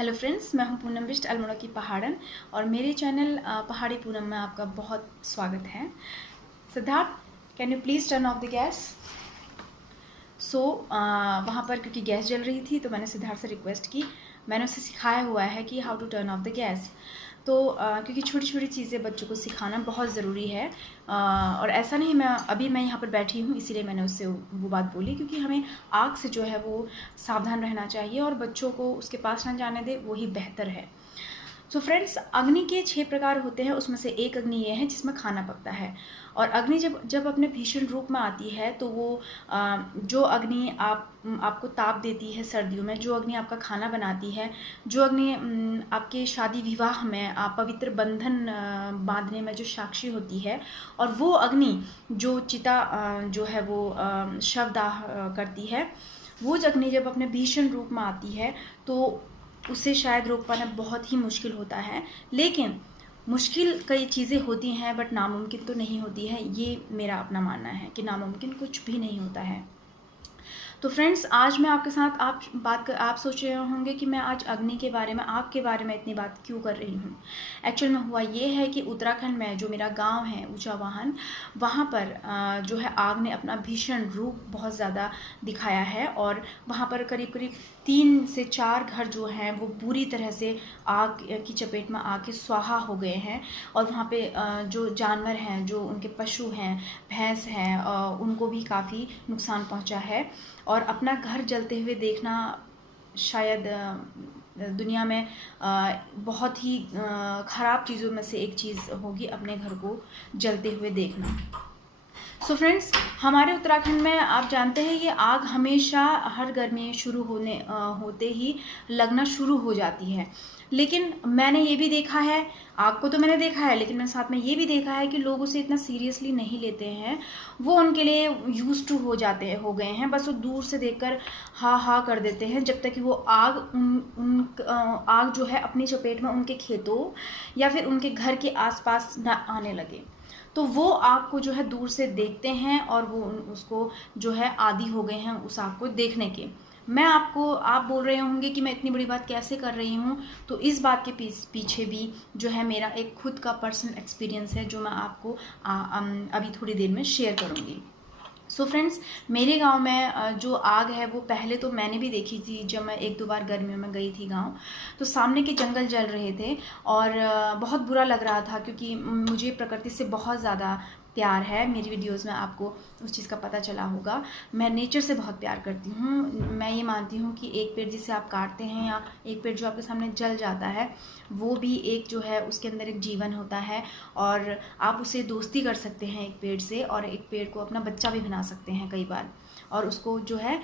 Hello friends, मैं हूं पूनम बिष्ट अल्मोड़ा की पहाड़न और मेरे चैनल पहाड़ी पूनम में आपका बहुत स्वागत है। Siddharth, can you please turn off the gas. वहाँ पर क्योंकि गैस जल रही थी तो मैंने सिद्धार्थ से रिक्वेस्ट की। मैंने उसे सिखाया हुआ है कि how to turn off the gas. क्योंकि छोटी छोटी चीज़ें बच्चों को सिखाना बहुत ज़रूरी है। और ऐसा नहीं मैं यहाँ पर बैठी हूँ इसीलिए मैंने उससे वो बात बोली, क्योंकि हमें आग से जो है वो सावधान रहना चाहिए और बच्चों को उसके पास ना जाने दे, वही बेहतर है। फ्रेंड्स, अग्नि के 6 प्रकार होते हैं, उसमें से एक अग्नि ये है जिसमें खाना पकता है। और अग्नि जब जब अपने भीषण रूप में आती है तो वो जो अग्नि आपको ताप देती है सर्दियों में, जो अग्नि आपका खाना बनाती है, जो अग्नि आपके शादी विवाह में आप पवित्र बंधन बांधने में जो साक्षी होती है, और वो अग्नि जो चिता जो है वो शवदाह करती है, वो अग्नि जब अपने भीषण रूप में आती है तो उसे शायद रोक पाना बहुत ही मुश्किल होता है। लेकिन मुश्किल कई चीज़ें होती हैं बट नामुमकिन तो नहीं होती है। ये मेरा अपना मानना है कि नामुमकिन कुछ भी नहीं होता है। तो फ्रेंड्स, आज मैं आपके साथ आप सोच रहे होंगे कि मैं आज अग्नि के बारे में, आग के बारे में इतनी बात क्यों कर रही हूँ। एक्चुअल में हुआ ये है कि उत्तराखंड में जो मेरा गांव है ऊंचावाहन, वहाँ पर जो है आग ने अपना भीषण रूप बहुत ज़्यादा दिखाया है। और वहाँ पर करीब करीब 3 से 4 घर जो हैं वो पूरी तरह से आग की चपेट में आके स्वाहा हो गए हैं। और वहाँ पे जो जानवर हैं, जो उनके पशु हैं, भैंस हैं, उनको भी काफ़ी नुकसान पहुँचा है। और अपना घर जलते हुए देखना शायद दुनिया में बहुत ही ख़राब चीज़ों में से एक चीज़ होगी, अपने घर को जलते हुए देखना। फ्रेंड्स, हमारे उत्तराखंड में आप जानते हैं ये आग हमेशा हर गर्मी शुरू होते ही लगना शुरू हो जाती है। लेकिन मैंने ये भी देखा है, आग को तो मैंने देखा है, लेकिन मैंने साथ में ये भी देखा है कि लोग उसे इतना सीरियसली नहीं लेते हैं। वो उनके लिए यूज्ड टू हो गए हैं। बस वो दूर से देखकर हा हा कर देते हैं जब तक कि वो आग आग जो है अपनी चपेट में उनके खेतों या फिर उनके घर के आसपास न आने लगे। तो वो आग को जो है दूर से देखते हैं और वो उसको जो है आदी हो गए हैं उस आग को देखने के। आप बोल रहे होंगे कि मैं इतनी बड़ी बात कैसे कर रही हूँ। तो इस बात के पीछे भी जो है मेरा एक खुद का पर्सनल एक्सपीरियंस है, जो मैं आपको अभी थोड़ी देर में शेयर करूँगी। फ्रेंड्स, मेरे गांव में जो आग है वो पहले तो मैंने भी देखी थी जब मैं 1-2 बार गर्मियों में गई थी गांव। तो सामने के जंगल जल रहे थे और बहुत बुरा लग रहा था, क्योंकि मुझे प्रकृति से बहुत ज़्यादा प्यार है। मेरी वीडियोस में आपको उस चीज़ का पता चला होगा। मैं नेचर से बहुत प्यार करती हूँ। मैं ये मानती हूँ कि एक पेड़ जिसे आप काटते हैं या एक पेड़ जो आपके सामने जल जाता है, वो भी एक जो है उसके अंदर एक जीवन होता है। और आप उसे दोस्ती कर सकते हैं एक पेड़ से, और एक पेड़ को अपना बच्चा भी बना सकते हैं कई बार। और उसको जो है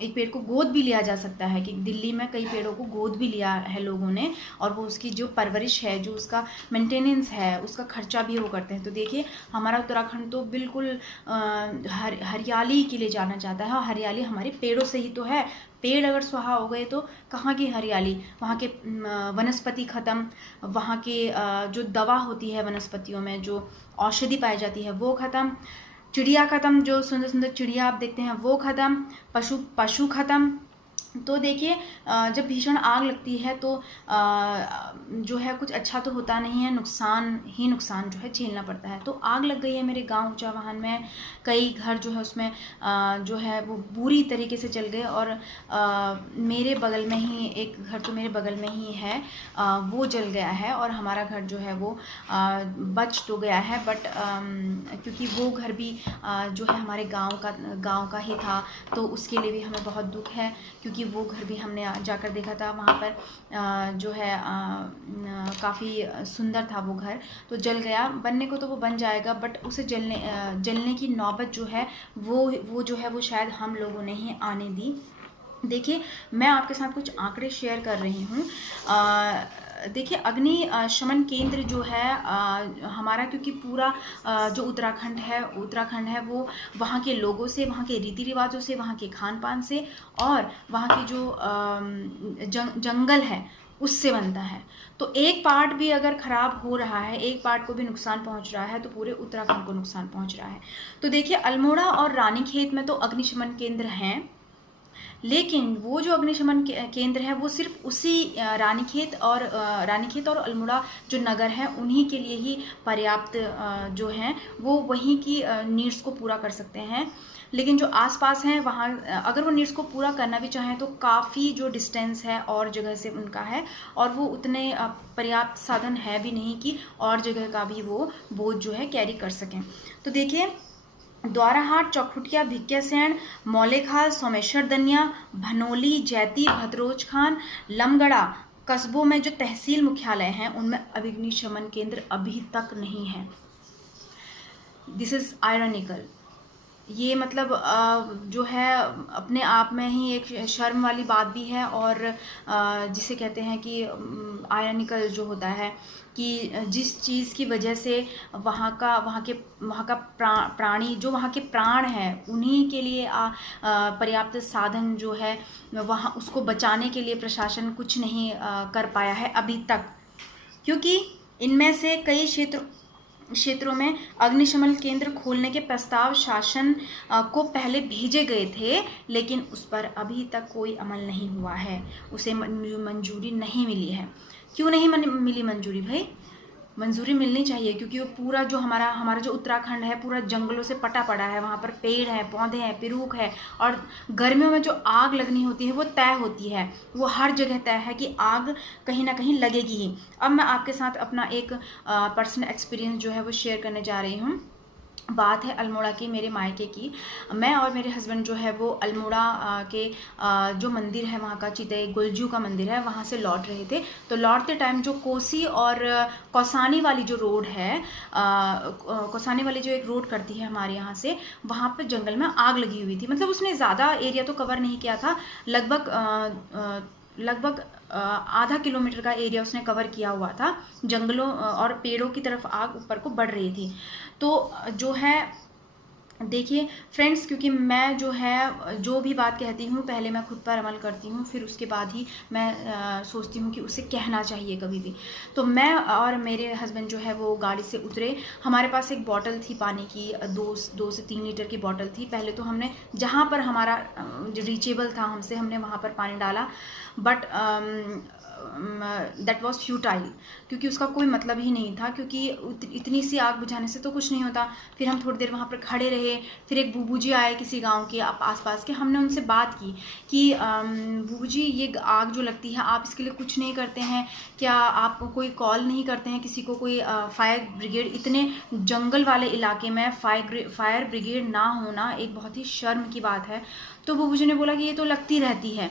एक पेड़ को गोद भी लिया जा सकता है, कि दिल्ली में कई पेड़ों को गोद भी लिया है लोगों ने, और वो उसकी जो परवरिश है, जो उसका मेंटेनेंस है, उसका खर्चा भी वो करते हैं। तो देखिए, हमारा उत्तराखंड तो बिल्कुल हरियाली के लिए जाना जाता है, और हरियाली हमारे पेड़ों से ही तो है। पेड़ अगर सुहा हो गए तो कहाँ की हरियाली, वहाँ के वनस्पति ख़त्म, वहाँ के जो दवा होती है वनस्पतियों में, जो औषधि पाई जाती है वो ख़त्म, चिड़िया ख़त्म, जो सुंदर सुंदर चिड़िया आप देखते हैं वो ख़त्म, पशु ख़त्म। तो देखिए, जब भीषण आग लगती है तो जो है कुछ अच्छा तो होता नहीं है, नुकसान ही नुकसान जो है झेलना पड़ता है। तो आग लग गई है मेरे गांव ऊंचावाहन में। कई घर जो है उसमें जो है वो बुरी तरीके से जल गए। और मेरे बगल में ही एक घर जो मेरे बगल में ही है, वो जल गया है। और हमारा घर जो है वो बच तो गया है, बट क्योंकि वो घर भी जो है हमारे गांव का ही था, तो उसके लिए भी हमें बहुत दुख है, क्योंकि वो घर भी हमने जाकर देखा था। वहाँ पर जो है काफ़ी सुंदर था वो घर। तो जल गया, बनने को तो वो बन जाएगा, बट उसे जलने की नौबत जो है वो जो है वो शायद हम लोगों ने ही आने दी। देखिए, मैं आपके साथ कुछ आंकड़े शेयर कर रही हूँ। देखिए, अग्नि शमन केंद्र जो है हमारा, क्योंकि पूरा जो उत्तराखंड है वो वहाँ के लोगों से, वहाँ के रीति रिवाजों से, वहाँ के खान पान से, और वहाँ की जो जंगल है उससे बनता है। तो एक पार्ट भी अगर ख़राब हो रहा है, एक पार्ट को भी नुकसान पहुँच रहा है, तो पूरे उत्तराखंड को नुकसान पहुँच रहा है। तो देखिए, अल्मोड़ा और रानीखेत में तो अग्निशमन केंद्र हैं, लेकिन वो जो अग्निशमन केंद्र है वो सिर्फ उसी रानीखेत और अल्मोड़ा जो नगर है उन्हीं के लिए ही पर्याप्त जो हैं वो वहीं की नीड्स को पूरा कर सकते हैं। लेकिन जो आसपास हैं वहाँ अगर वो नीड्स को पूरा करना भी चाहें तो काफ़ी जो डिस्टेंस है और जगह से उनका है, और वो उतने पर्याप्त साधन है भी नहीं कि और जगह का भी वो बोझ जो है कैरी कर सकें। तो देखिए, द्वाराहाट, चौखुटिया, भिकियासैंण, मौलेखाल, सोमेश्वर दनिया, भनोली, जैती, भद्रोच खान, लमगड़ा कस्बों में जो तहसील मुख्यालय हैं उनमें अग्निशमन केंद्र अभी तक नहीं है। This is ironical. ये मतलब जो है अपने आप में ही एक शर्म वाली बात भी है, और जिसे कहते हैं कि आयरनिकल जो होता है कि जिस चीज़ की वजह से वहाँ का प्राणी जो वहाँ के प्राण हैं उन्हीं के लिए पर्याप्त साधन जो है वहाँ उसको बचाने के लिए प्रशासन कुछ नहीं कर पाया है अभी तक, क्योंकि इनमें से कई क्षेत्रों में अग्निशमन केंद्र खोलने के प्रस्ताव शासन को पहले भेजे गए थे, लेकिन उस पर अभी तक कोई अमल नहीं हुआ है, उसे मंजूरी नहीं मिली है। क्यों नहीं मिली मंजूरी भाई? मंजूरी मिलनी चाहिए, क्योंकि वो पूरा जो हमारा जो उत्तराखंड है पूरा जंगलों से पटा पड़ा है, वहाँ पर पेड़ है, पौधे हैं, पिरूक है, और गर्मियों में जो आग लगनी होती है वो तय होती है, वो हर जगह तय है कि आग कहीं ना कहीं लगेगी ही। अब मैं आपके साथ अपना एक पर्सनल एक्सपीरियंस जो है वो शेयर करने जा रही हूँ। बात है अल्मोड़ा की, मेरे मायके की। मैं और मेरे हस्बैंड जो है वो अल्मोड़ा के जो मंदिर है वहाँ का चिते गुलजू का मंदिर है, वहाँ से लौट रहे थे। तो लौटते टाइम जो कोसी और कौसानी वाली जो रोड है, कौसानी वाली जो एक रोड करती है हमारे यहाँ से, वहाँ पर जंगल में आग लगी हुई थी। मतलब उसने ज़्यादा एरिया तो कवर नहीं किया था, लगभग आधा किलोमीटर का एरिया उसने कवर किया हुआ था। जंगलों और पेड़ों की तरफ आग ऊपर को बढ़ रही थी। तो जो है देखिए फ्रेंड्स, क्योंकि मैं जो है जो भी बात कहती हूँ पहले मैं खुद पर अमल करती हूँ, फिर उसके बाद ही मैं सोचती हूँ कि उसे कहना चाहिए कभी भी। तो मैं और मेरे हस्बैंड जो है वो गाड़ी से उतरे। हमारे पास एक बॉटल थी पानी की, 2 से 3 लीटर की बॉटल थी। पहले तो हमने जहाँ पर हमारा जो रीचेबल था हमसे, हमने वहाँ पर पानी डाला, बट दैट वॉज फ्यूटाइल, क्योंकि उसका कोई मतलब ही नहीं था, क्योंकि इतनी सी आग बुझाने से तो कुछ नहीं होता। फिर हम थोड़ी देर वहाँ पर खड़े रहे, फिर एक बूबू जी आए किसी गांव के आसपास के। हमने उनसे बात की कि बूबू जी ये आग जो लगती है आप इसके लिए कुछ नहीं करते हैं क्या? आप कोई कॉल नहीं करते हैं किसी को, कोई फायर ब्रिगेड? इतने जंगल वाले इलाके में फायर ब्रिगेड ना होना एक बहुत ही शर्म की बात है। तो बूबू जी ने बोला कि ये तो लगती रहती है,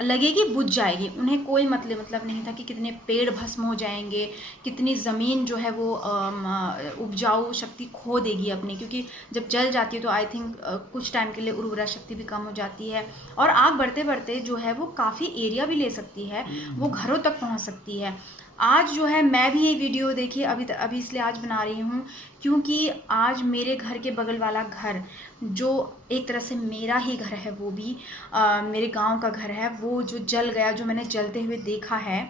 लगेगी बुझ जाएगी। उन्हें कोई मतलब नहीं था कि कितने पेड़ भस्म हो जाएंगे, कितनी ज़मीन जो है वो उपजाऊ शक्ति खो देगी अपनी, क्योंकि जब जल जाती है तो आई थिंक कुछ टाइम के लिए उर्वरा शक्ति भी कम हो जाती है, और आग बढ़ते बढ़ते जो है वो काफ़ी एरिया भी ले सकती है, वो घरों तक पहुंच सकती है। आज जो है मैं भी ये वीडियो देखिए अभी इसलिए आज बना रही हूँ क्योंकि आज मेरे घर के बगल वाला घर, जो एक तरह से मेरा ही घर है, वो भी मेरे गांव का घर है, वो जो जल गया, जो मैंने जलते हुए देखा है,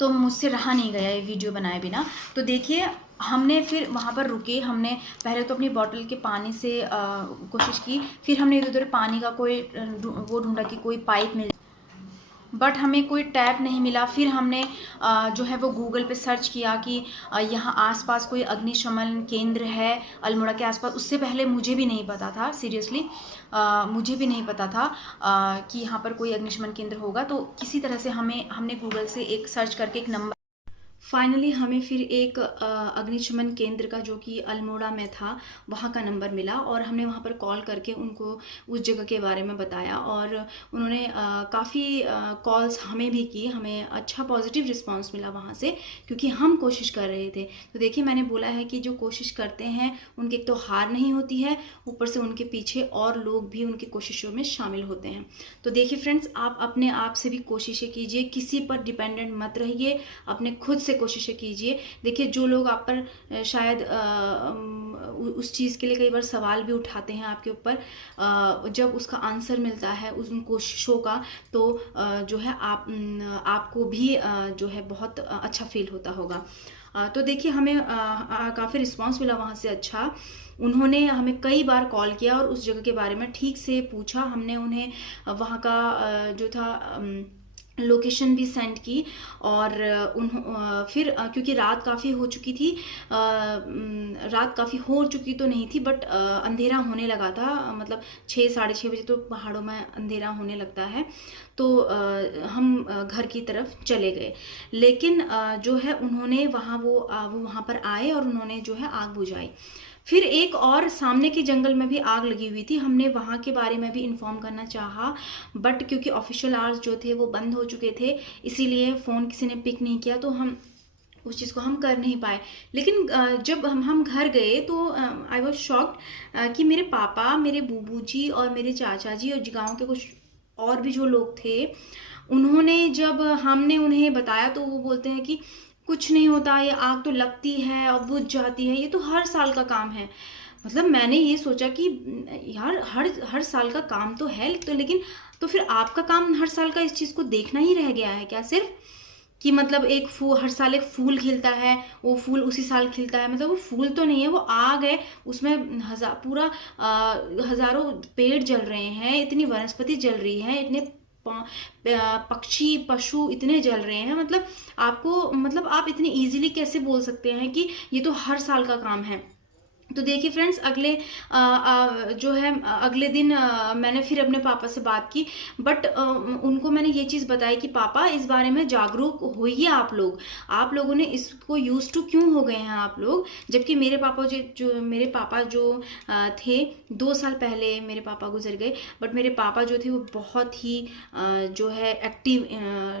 तो मुझसे रहा नहीं गया ये वीडियो बनाए बिना। तो देखिए हमने फिर वहाँ पर रुके, हमने पहले तो अपनी बॉटल के पानी से कोशिश की, फिर हमने इधर उधर पानी का कोई वो ढूंढा कि कोई पाइप मिल, बट हमें कोई टैप नहीं मिला। फिर हमने जो है वो गूगल पे सर्च किया कि यहाँ आसपास कोई अग्निशमन केंद्र है अल्मोड़ा के आसपास। उससे पहले मुझे भी नहीं पता था, सीरियसली मुझे भी नहीं पता था कि यहाँ पर कोई अग्निशमन केंद्र होगा। तो किसी तरह से हमने गूगल से एक सर्च करके एक नंबर, फाइनली हमें फिर एक अग्निशमन केंद्र का जो कि अल्मोड़ा में था वहाँ का नंबर मिला, और हमने वहाँ पर कॉल करके उनको उस जगह के बारे में बताया, और उन्होंने काफ़ी कॉल्स हमें भी की। हमें अच्छा पॉजिटिव रिस्पांस मिला वहाँ से, क्योंकि हम कोशिश कर रहे थे। तो देखिए मैंने बोला है कि जो कोशिश करते हैं उनकी एक तो हार नहीं होती है, ऊपर से उनके पीछे और लोग भी उनकी कोशिशों में शामिल होते हैं। तो देखिए फ्रेंड्स, आप अपने आप से भी कोशिशें कीजिए, किसी पर डिपेंडेंट मत रहिए, अपने खुद से कोशिशें कीजिए। देखिए जो लोग आप पर शायद उस चीज़ के लिए कई बार सवाल भी उठाते हैं आपके ऊपर, जब उसका आंसर मिलता है उन कोशिशों का, तो जो है आपको भी जो है बहुत अच्छा फील होता होगा। तो देखिए हमें काफ़ी रिस्पांस मिला वहाँ से अच्छा। उन्होंने हमें कई बार कॉल किया और उस जगह के बारे में ठीक से पूछा। हमने उन्हें वहाँ का जो था लोकेशन भी सेंड की। और फिर क्योंकि रात काफ़ी हो चुकी थी, रात काफ़ी हो चुकी तो नहीं थी बट अंधेरा होने लगा था, मतलब 6 साढ़े 6 बजे तो पहाड़ों में अंधेरा होने लगता है। तो हम घर की तरफ चले गए। लेकिन जो है उन्होंने वो वहाँ पर आए और उन्होंने जो है आग बुझाई। फिर एक और सामने के जंगल में भी आग लगी हुई थी। हमने वहाँ के बारे में भी इन्फॉर्म करना चाहा बट क्योंकि ऑफिशियल आवर्स जो थे वो बंद हो चुके थे, इसीलिए फ़ोन किसी ने पिक नहीं किया, तो हम उस चीज़ को हम कर नहीं पाए। लेकिन जब हम घर गए तो आई वॉज शॉक्ड कि मेरे पापा, मेरे बूबू जी और मेरे चाचा जी और गाँव के कुछ और भी जो लोग थे, उन्होंने जब हमने उन्हें बताया तो वो बोलते हैं कि कुछ नहीं होता, ये आग तो लगती है और बुझ जाती है, ये तो हर साल का काम है। मतलब मैंने ये सोचा कि यार हर साल का काम तो है, तो लेकिन तो फिर आपका काम हर साल का इस चीज़ को देखना ही रह गया है क्या सिर्फ? कि मतलब हर साल एक फूल खिलता है, वो फूल उसी साल खिलता है, मतलब वो फूल तो नहीं है, वो आग है, उसमें हज़ारों पेड़ जल रहे हैं, इतनी वनस्पति जल रही है, इतने पक्षी पशु इतने जल रहे हैं। मतलब आप इतनी इजीली कैसे बोल सकते हैं कि ये तो हर साल का काम है? तो देखिए फ्रेंड्स, अगले दिन मैंने फिर अपने पापा से बात की बट उनको मैंने ये चीज़ बताई कि पापा इस बारे में जागरूक होइए आप लोगों ने इसको यूज टू क्यों हो गए हैं आप लोग। जबकि मेरे पापा जो थे 2 साल पहले मेरे पापा गुजर गए, बट मेरे पापा जो थे वो बहुत ही जो है एक्टिव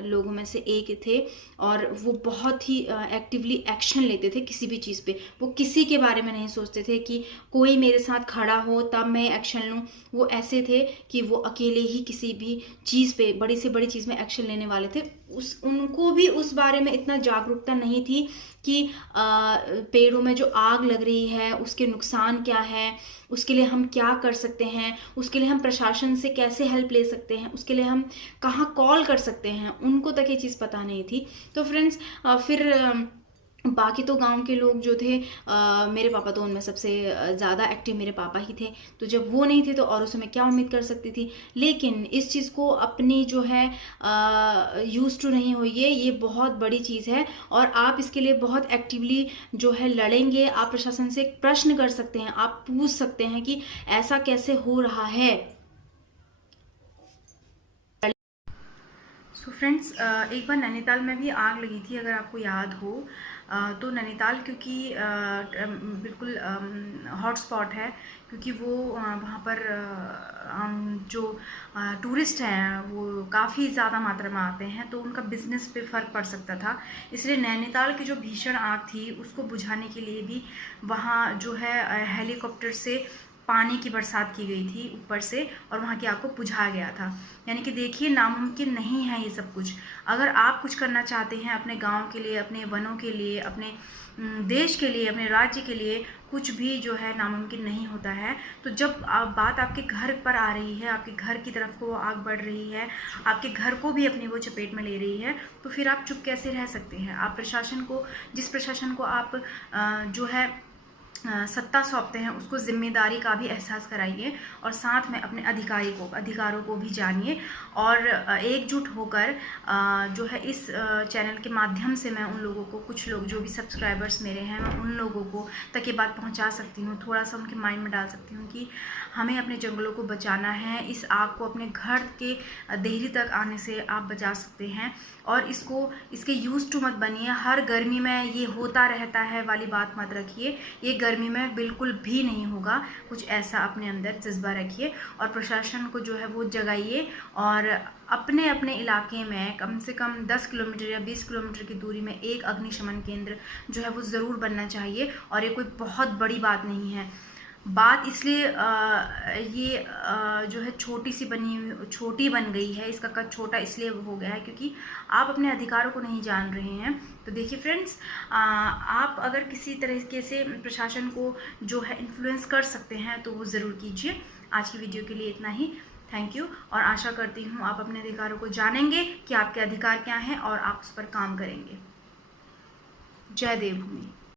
लोगों में से एक थे और वो बहुत ही एक्टिवली एक्शन लेते थे किसी भी चीज़ पे। वो किसी के बारे में नहीं सोचते थे कि कोई मेरे साथ खड़ा हो तब मैं एक्शन लूँ। वो ऐसे थे कि वो अकेले ही किसी भी चीज़ पे, बड़ी से बड़ी चीज़ में एक्शन लेने वाले थे। उनको भी उस बारे में इतना जागरूकता नहीं थी कि पेड़ों में जो आग लग रही है उसके नुकसान क्या है, उसके लिए हम क्या कर सकते हैं, उसके लिए हम प्रशासन से कैसे हेल्प ले सकते हैं, उसके लिए हम कहाँ कॉल कर सकते हैं, उनको तक ये चीज़ पता नहीं थी। तो फ्रेंड्स फिर बाकी तो गांव के लोग जो थे, मेरे पापा तो उनमें सबसे ज़्यादा एक्टिव मेरे पापा ही थे, तो जब वो नहीं थे तो औरों से मैं क्या उम्मीद कर सकती थी। लेकिन इस चीज़ को अपनी जो है यूज टू नहीं होइए, ये बहुत बड़ी चीज़ है और आप इसके लिए बहुत एक्टिवली जो है लड़ेंगे। आप प्रशासन से एक प्रश्न कर सकते हैं, आप पूछ सकते हैं कि ऐसा कैसे हो रहा है। सो फ्रेंड्स, एक बार नैनीताल में भी आग लगी थी, अगर आपको याद हो। तो नैनीताल क्योंकि बिल्कुल हॉट स्पॉट है, क्योंकि वो वहाँ पर जो टूरिस्ट हैं वो काफ़ी ज़्यादा मात्रा में आते हैं, तो उनका बिजनेस पे फ़र्क पड़ सकता था। इसलिए नैनीताल की जो भीषण आग थी उसको बुझाने के लिए भी वहाँ जो है हेलीकॉप्टर से पानी की बरसात की गई थी ऊपर से और वहाँ की आग को बुझाया गया था। यानी कि देखिए, नामुमकिन नहीं है ये सब कुछ। अगर आप कुछ करना चाहते हैं अपने गांव के लिए, अपने वनों के लिए, अपने देश के लिए, अपने राज्य के लिए, कुछ भी जो है नामुमकिन नहीं होता है। तो जब बात आपके घर पर आ रही है, आपके घर की तरफ को आग बढ़ रही है, आपके घर को भी अपनी वो चपेट में ले रही है, तो फिर आप चुप कैसे रह सकते हैं? आप जिस प्रशासन को आप जो है सत्ता सौंपते हैं उसको जिम्मेदारी का भी एहसास कराइए और साथ में अपने अधिकारों को भी जानिए। और एकजुट होकर जो है इस चैनल के माध्यम से मैं उन लोगों को, कुछ लोग जो भी सब्सक्राइबर्स मेरे हैं, मैं उन लोगों को तक ये बात पहुंचा सकती हूँ, थोड़ा सा उनके माइंड में डाल सकती हूँ कि हमें अपने जंगलों को बचाना है। इस आग को अपने घर के देहरी तक आने से आप बचा सकते हैं और इसके यूज टू मत बनिए। हर गर्मी में ये होता रहता है वाली बात मत रखिए, ये गर्मी में बिल्कुल भी नहीं होगा। कुछ ऐसा अपने अंदर जज्बा रखिए और प्रशासन को जो है वो जगाइए और अपने अपने इलाके में कम से कम 10 किलोमीटर या 20 किलोमीटर की दूरी में एक अग्निशमन केंद्र जो है वो ज़रूर बनना चाहिए। और ये कोई बहुत बड़ी बात नहीं है। बात इसलिए ये जो है छोटी बन गई है, इसका कद छोटा इसलिए हो गया है क्योंकि आप अपने अधिकारों को नहीं जान रहे हैं। तो देखिए फ्रेंड्स, आप अगर किसी तरीके से प्रशासन को जो है इन्फ्लुएंस कर सकते हैं तो वो ज़रूर कीजिए। आज की वीडियो के लिए इतना ही। थैंक यू और आशा करती हूँ आप अपने अधिकारों को जानेंगे कि आपके अधिकार क्या हैं और आप उस पर काम करेंगे। जय देवभूमि।